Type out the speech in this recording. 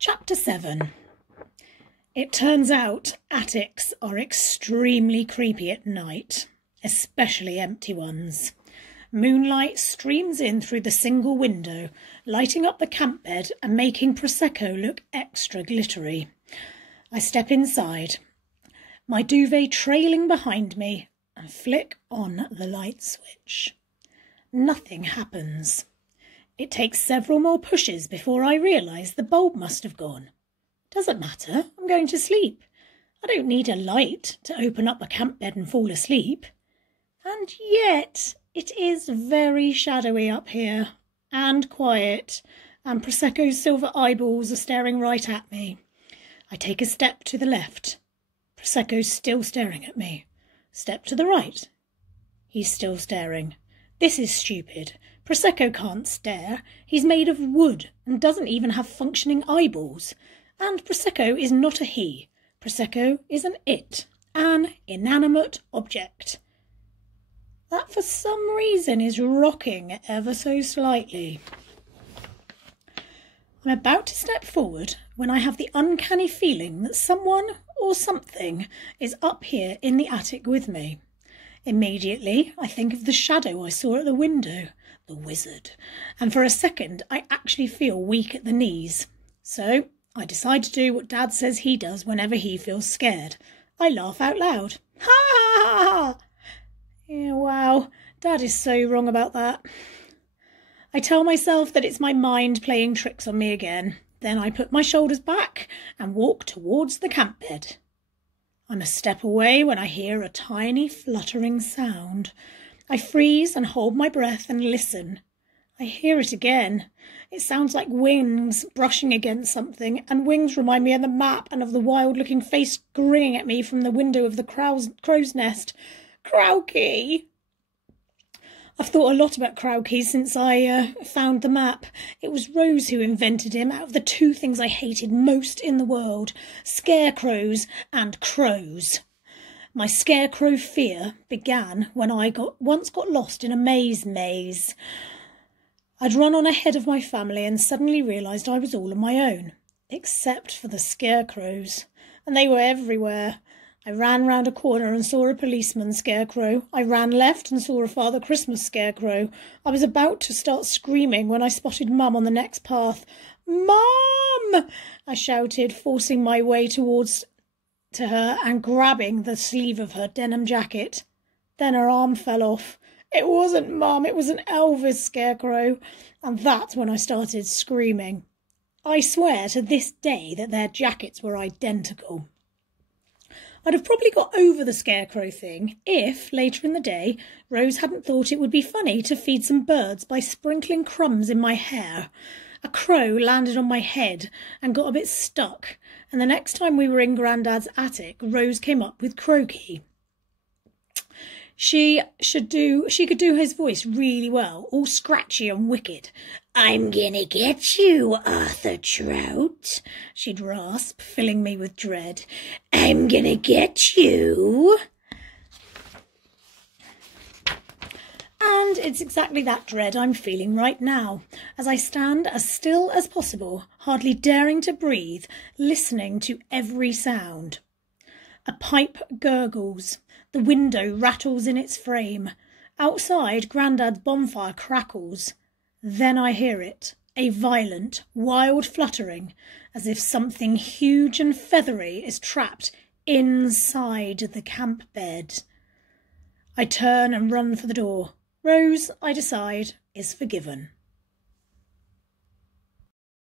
Chapter 7. It turns out attics are extremely creepy at night, especially empty ones. Moonlight streams in through the single window, lighting up the camp bed and making Prosecco look extra glittery. I step inside, my duvet trailing behind me, and flick on the light switch. Nothing happens. It takes several more pushes before I realise the bulb must have gone. Doesn't matter, I'm going to sleep. I don't need a light to open up a camp bed and fall asleep. And yet it is very shadowy up here, and quiet, and Prosecco's silver eyeballs are staring right at me. I take a step to the left. Prosecco's still staring at me. Step to the right. He's still staring. This is stupid. Prosecco can't stare. He's made of wood and doesn't even have functioning eyeballs. And Prosecco is not a he. Prosecco is an it, an inanimate object that for some reason is rocking ever so slightly. I'm about to step forward when I have the uncanny feeling that someone or something is up here in the attic with me. Immediately, I think of the shadow I saw at the window, the wizard, and for a second I actually feel weak at the knees. So I decide to do what Dad says he does whenever he feels scared. I laugh out loud. Ha ha ha ha! Yeah, wow, Dad is so wrong about that. I tell myself that it's my mind playing tricks on me again. Then I put my shoulders back and walk towards the camp bed. I'm a step away when I hear a tiny fluttering sound. I freeze and hold my breath and listen. I hear it again. It sounds like wings brushing against something, and wings remind me of the map and of the wild-looking face grinning at me from the window of the crow's nest. Crowkey! I've thought a lot about Crowkey since I found the map. It was Rose who invented him out of the two things I hated most in the world, scarecrows and crows. My scarecrow fear began when I once got lost in a maze. I'd run on ahead of my family and suddenly realised I was all on my own, except for the scarecrows, and they were everywhere. I ran round a corner and saw a policeman scarecrow. I ran left and saw a Father Christmas scarecrow. I was about to start screaming when I spotted Mum on the next path. "Mum!" I shouted, forcing my way to her and grabbing the sleeve of her denim jacket. Then her arm fell off. It wasn't Mum, it was an Elvis scarecrow. And that's when I started screaming. I swear to this day that their jackets were identical. I'd have probably got over the scarecrow thing if, later in the day, Rose hadn't thought it would be funny to feed some birds by sprinkling crumbs in my hair. A crow landed on my head and got a bit stuck, and the next time we were in Grandad's attic, Rose came up with Crowkey. She could do his voice really well, all scratchy and wicked. "I'm gonna get you, Arthur Trout," she'd rasp, filling me with dread. "I'm gonna get you." And it's exactly that dread I'm feeling right now, as I stand as still as possible, hardly daring to breathe, listening to every sound. A pipe gurgles. The window rattles in its frame. Outside, Grandad's bonfire crackles. Then I hear it, a violent, wild fluttering, as if something huge and feathery is trapped inside the camp bed. I turn and run for the door. Rose, I decide, is forgiven.